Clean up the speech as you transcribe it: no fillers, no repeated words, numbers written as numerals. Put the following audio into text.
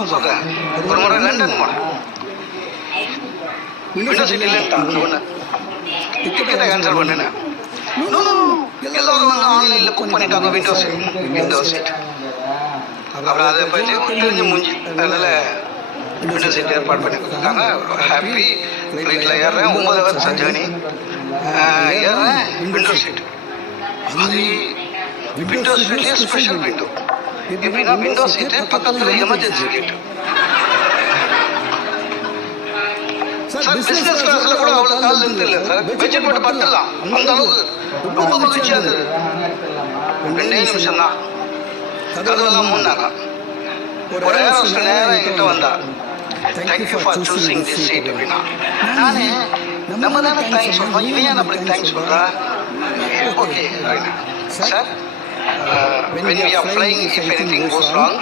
சொல்கிறேன். ஒரு முறை லண்டன் போனேன். விண்டோ சீட் இல்லைன்ட்டான். ஒன்று டிக்கெட்டை கேன்சல் பண்ணினேன். எல்லாரும் வந்து ஆன்லைனில் புக் பண்ணிட்டாங்க விண்டோ சீட். அப்புறம் அதை பற்றி தெரிஞ்சு முடிஞ்சு அதனால் விண்டோ சீட் ஏற்பாடு பண்ணி கொடுத்தாங்க. ஹாப்பி ஃப்ளைட்டில் ஏறுறேன். 9 ஹவர்ஸ் ஜேர்னி ஏறுறேன். Window seat. அது விண்டோ சீட்லேயே ஸ்பெஷல் விண்டோ. எப்படின்னா விண்டோ சீட்டு பக்கத்தில் எமர்ஜென்சி கேட்டு. சார் பிஸ்னஸ் கிளாஸில் கூட அவ்வளோ கால் இல்லை சார். பெட்ஷீட் போட்டு பத்தலாம். அந்த அளவுக்கு ரொம்ப மகிழ்ச்சியாக இருந்தது. 2 நிமிஷம் தான் கதவெல்லாம் மூடினாங்க. ஒரு நேரம் என்கிட்ட வந்தா thank you for choosing this seat அப்படின்னா நான் நம்ம தானே தேங்க்ஸ் சொல்கிறோம். இவன் ஏன் அப்படி தேங்க்ஸ் சொல்கிறா? Okay sir when we are flying if anything goes wrong